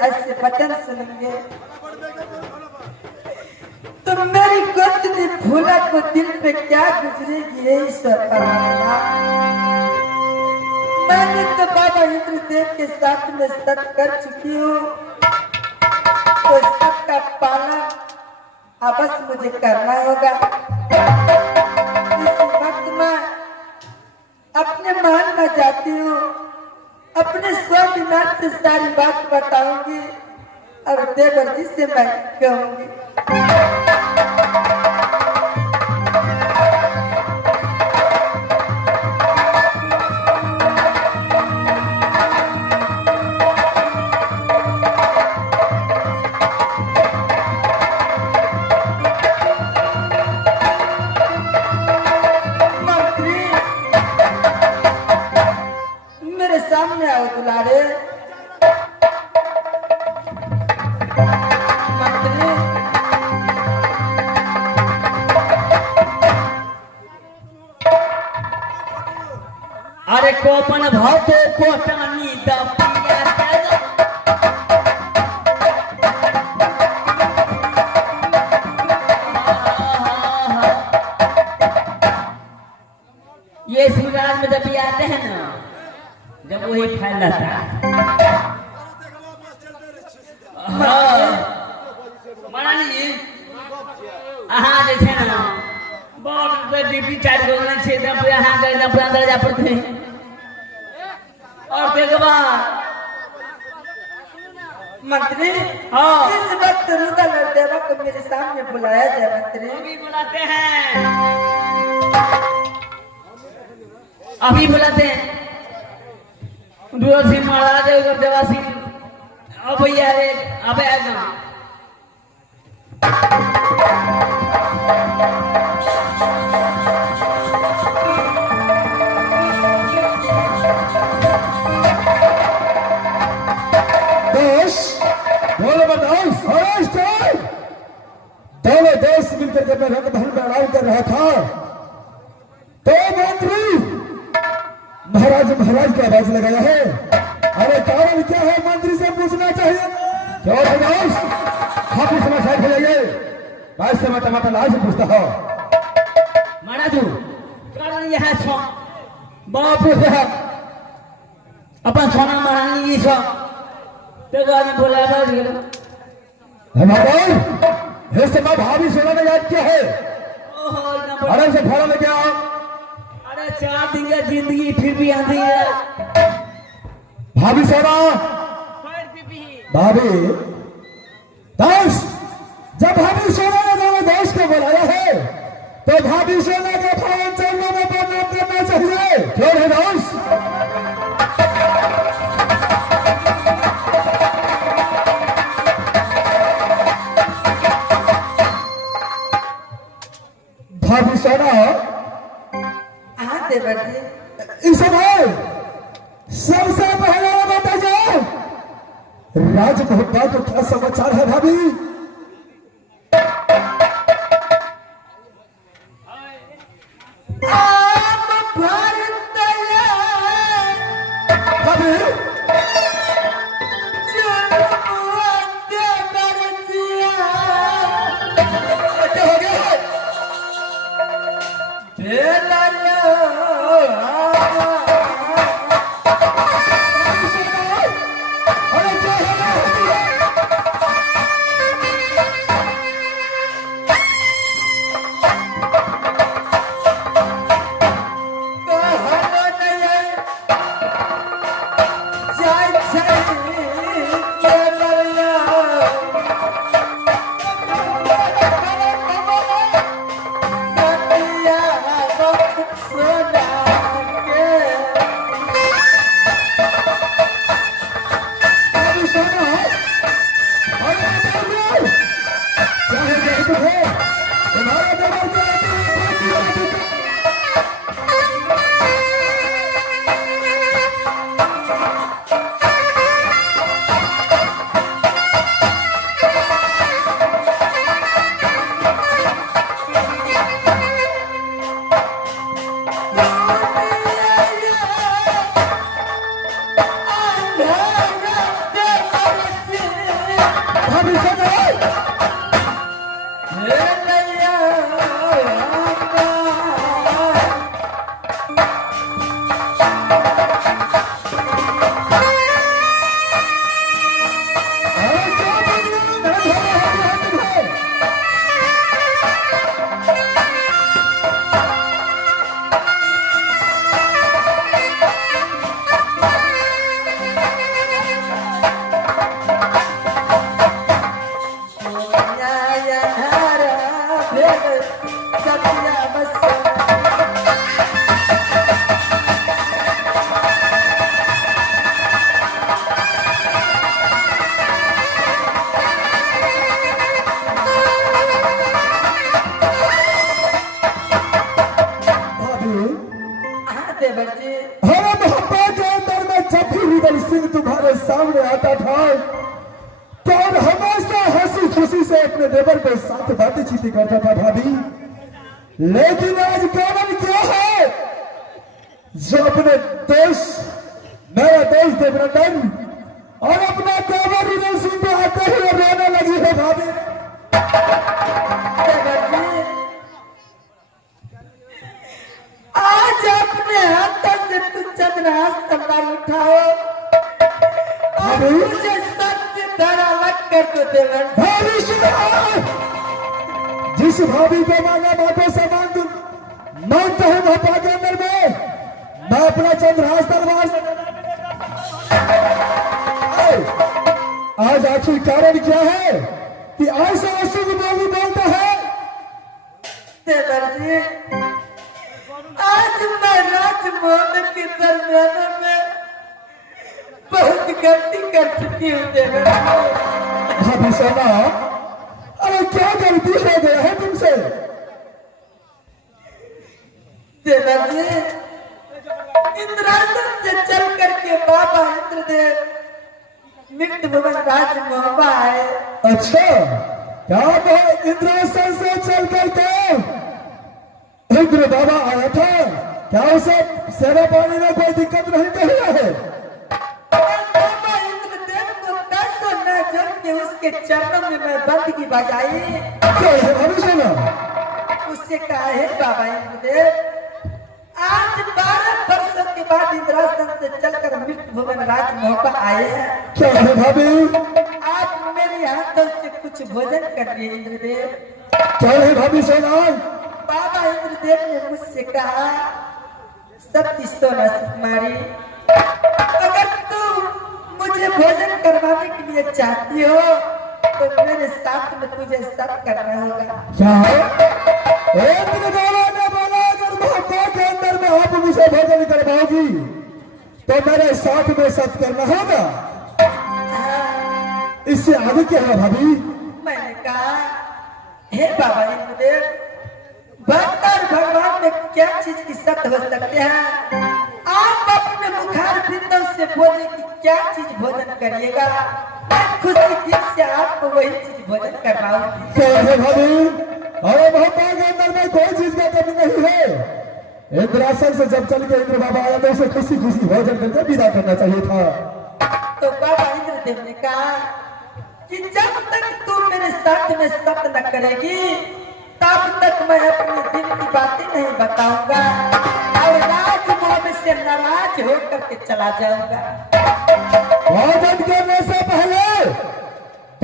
ऐसे वचन सुनेंगे तो मेरी गोतनी फूला को दिल पे क्या गुजरेगी ये ईश्वर का मामला। मैंने तो बाबा इंद्रदेव के साथ में सत कर चुकी हूँ, तो सबका पालन आपस मुझे करना होगा। इस वक्त मैं अपने महल में जाती हूँ, अपने स्वामीनाथ से सारी बात बताऊंगी और देवर जी से मैं कहूंगी। सामने आओ दुलारे। अरे कोपन भाव तो कोटानी दपिया ये शिवराज में जब आते हैं ना, जब वही फैला था। महारानी हाँ जैसे ना बहुत ड्यूटी चार्ज करना चाहिए, जब यहाँ करना पूरा अंदर जा पड़ते हैं। और देखो मंत्री, हाँ इस वक्त रुदल और देवा को मेरे सामने बुलाया जाए। मंत्री अभी बुलाते हैं, अभी बुलाते हैं। सिंह महाराज देवा सिंह अब भैया रे अब आएगा। दोनों देश मिलकर जब मैं रणभूमि में लड़ाई कर रहा था तो मंत्री महाराज महाराज की आवाज लगाया है। अरे कारण क्या है मंत्री से पूछना चाहिए। क्यों आप इस समय साइड हो जाइए, मैं से मैं टमाटर लाल से पूछता हूँ। महाराज कारण यह छो बाप रे अपन सोना महारानी ये छो तो गाने बोला महाराज ऐसे मैं भाभी सोना ने याद किया है। अरे से फोड़ा लेके आओ। अरे 4 दिन का जिंदगी फिर भी आंधी है। भाभी सोना भाभी दास, जब भाभी सोना ने दोनों देश को बुलाया है तो भाभी सोना के पावन चरणों में प्रणाम करना चाहिए। क्यों है दास? भाभी सोना हाँ देवर जी, इस समय सबसे पहले बता जाओ राजमहल को क्या समाचार है भाभी? सोना गए सतिया बस भाभी हाँ देवर जी हमारे मोहब्बत के अंदर में जब भी उदल सिंह तुम्हारे सामने आता था तो और हमेशा हंसी खुशी से अपने देवर के साथ बातें चीती करता था भाभी। लेकिन आज कारण क्या है जो अपने दोस्त मेरा दोस्त देवरतन और अपना देवर उदल सिंह पे आते हुए रोने लगी है भाभी। देवर जी आज अपने हाथों से तू चंद्रहास तलवार उठाओ और भाभी? मुझे सत्य धरा लग कर तो देवर भाभी सुनो! जिस भाभी को मांगा बातों से मानता हूँ भापा के अंदर में मैं अपना चंद्रहास तलवार से आज आखिर कारण क्या है कि ऐसा अशुभ बोली बोलता है। देवर जी आज मैं राजमोहन के दरमियान में बहुत गलती कर चुकी हूँ देवर जी। भाभी सोना अरे क्या गलती हो गया है तुमसे। देवर जी इंद्रासन से चल करके बाबा इंद्रदेव मिट भवन राजमोहबा आए। अच्छा क्या बात इंद्रासन से चल करके इंद्र बाबा आया था क्या उसे सेवा पानी में कोई दिक्कत नहीं कर रहा है। और बाबा इंद्रदेव को दसों न जोड़ के उसके चरणों में मैं बंदगी बजाई। क्या है भाभी सोना। उससे कहा है बाबा इंद्रदेव आज 12 वर्षों के बाद इंद्रासन से चलकर मिट भवन राजमोहबा आए हैं। क्या है भाभी आप मेरे हाथों से कुछ भोजन करिए इंद्रदेव। क्या है भाभी सोना। बाबा इंद्रदेव ने मुझसे कहा सत्य सोना सुकुमारी अगर तू मुझे भोजन करवाने के लिए चाहती हो तो मेरे साथ में तुझे सब करना होगा। क्या है इंद्र बाबा ने बोला अगर महात्मा के अंदर में आप मुझे भोजन करवाओगी तो मेरे साथ में सत करना होगा। हाँ, इससे आगे क्या है भाभी। मैंने कहा हे बाबा इंद्रदेव भक्त और भगवान में क्या चीज की सत्य हो सकते हैं। आप अपने मुखार बिंदों से बोले कि क्या चीज भोजन करिएगा मैं खुशी दिल से आपको वही चीज भोजन करवाऊंगी। क्या है भाभी अरे महात्मा के अंदर में कोई चीज का कमी नहीं है। इंद्रासन से जब चल के इंद्र बाबा आया तो उसे खुशी खुशी भोजन करके विदा करना चाहिए था। तो बाबा इंद्रदेव ने कहा कि जब तक तू मेरे साथ में सत्य न करेगी तब तक मैं अपने दिल की बातें नहीं बताऊंगा और राजमोहन से नाराज होकर के चला जाऊंगा। भोजन करने से पहले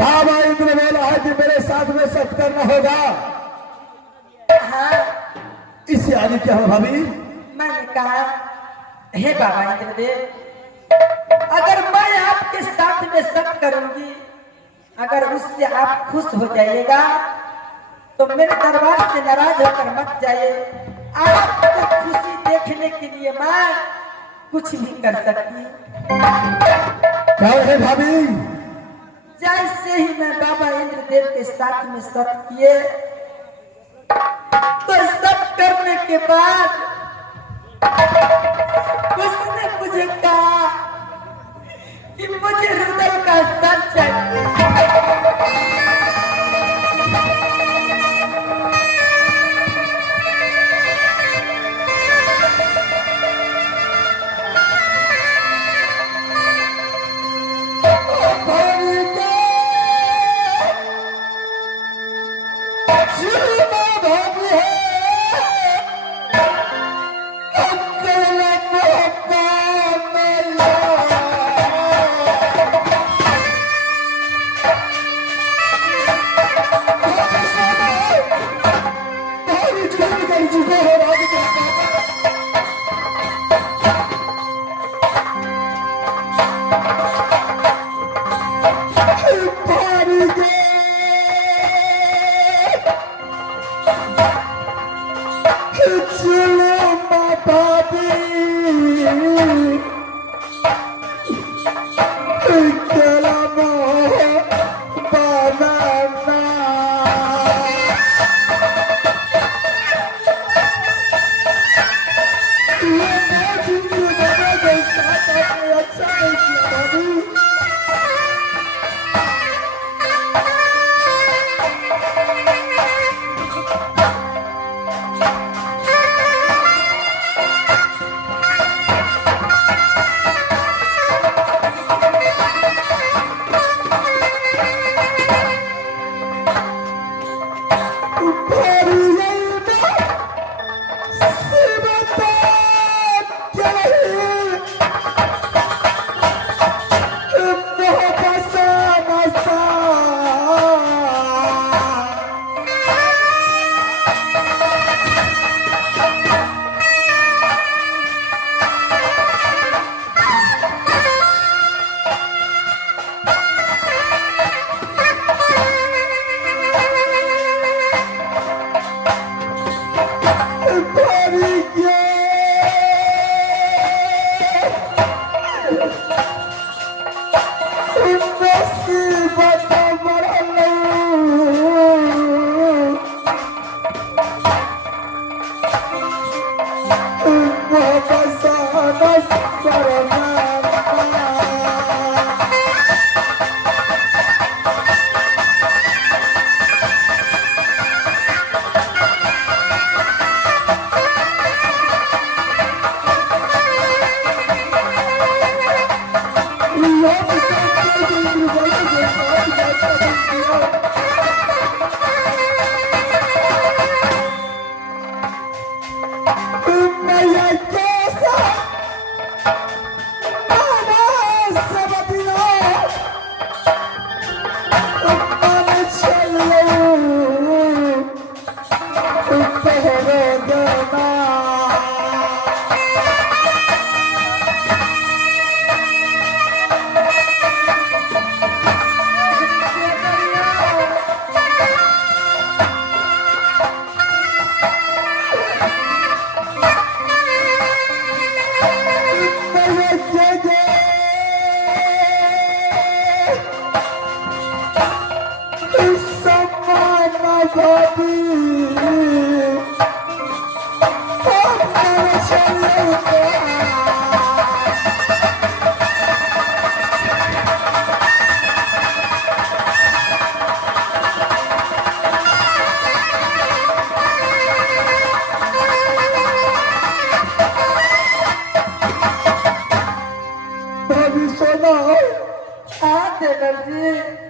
बाबा इंद्र बोला है कि मेरे साथ में सत्य करना होगा। हाँ इससे आगे क्या है भाभी। मैंने कहा हे बाबा इंद्रदेव अगर मैं आपके साथ में सत्य करूंगी अगर उससे आप खुश हो जाइएगा तो मेरे दरबार से नाराज होकर मत जाइए। आपको खुशी देखने के लिए मैं कुछ भी कर सकती हूँ। क्या है भाभी जैसे ही मैं बाबा इंद्रदेव के साथ में सत्य किए तो सब करने के बाद उसने मुझे कहा कि मुझे हृदय का सर चाहिए। भाभी के जीवा भाभी है अक्कल मोहब्बत में चलो भाभी कलम बनाना ये जिंदगी बना गई साथ आपने अच्छा नहीं किया भाभी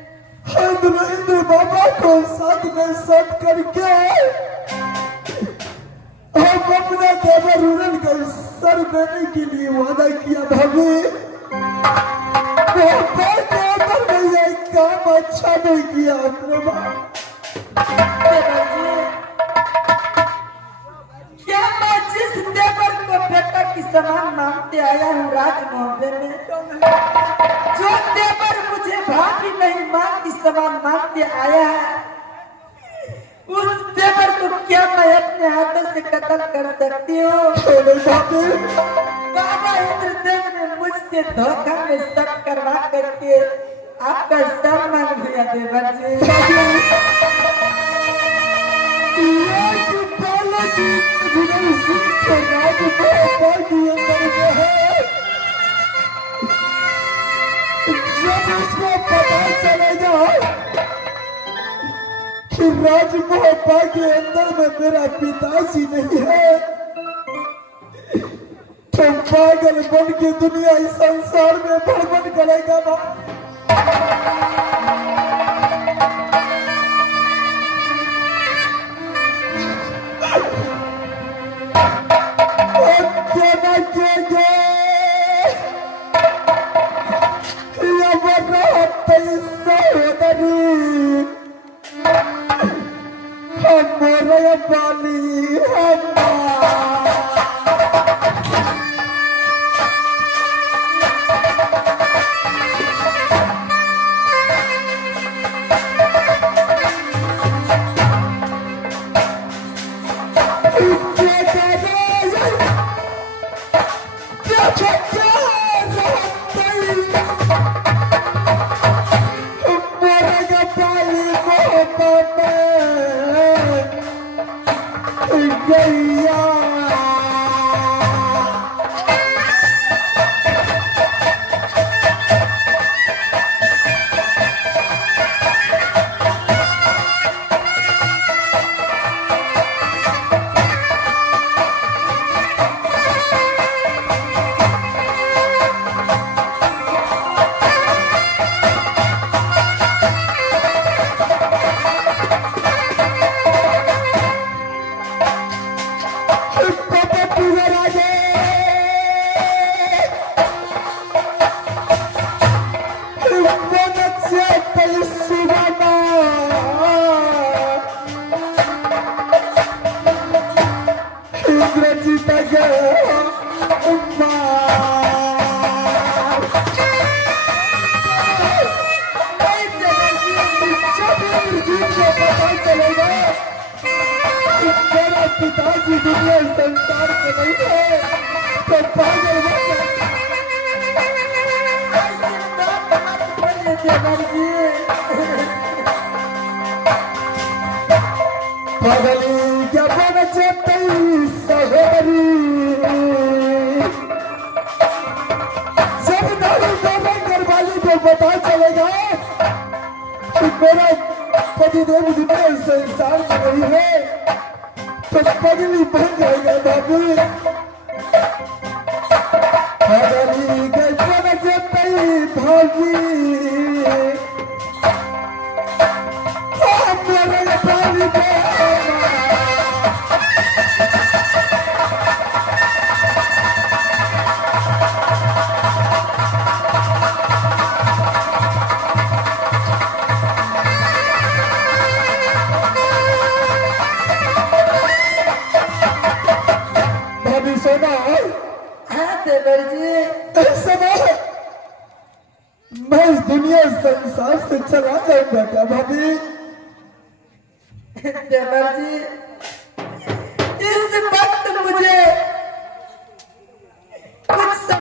इंद्र बाबा को साथ में सब करके हम अपना देवर रुरन का सर देने के लिए वादा किया भाभी ये काम अच्छा नहीं किया अपने क्या मैं जिस देवर को बेटा की समान मानते आया हूँ राजमोहन में जो देवर मुझे भाभी नहीं मां की समान मानते आया है उस देवर को क्या मैं अपने हाथों से कत्ल कर सकती हूँ? बाबा इंद्रदेव ने मुझसे धोखा में सब करवा करके आपका सम्मान किया देवर जब उसको पता चलेगा कि राजमोहपा के अंदर में मेरा पिताजी नहीं है तो पागल बन के दुनिया इस संसार में भ्रमण करेगा ना गैया पिताजी दुनिया संसार के नहीं है तो पागल पगली जब चेतई सहोदरी जब दारू बाबा घरवाली को पता चलेगा कि मेरा पतिदेव दुनिया संसार में नहीं है तो पगली बन जाएगा बाबू पगली गई चेतई भागी मेरे पानी को देवर जी मैं इस दुनिया संसार से चला जाऊंगा क्या भाभी देवर जी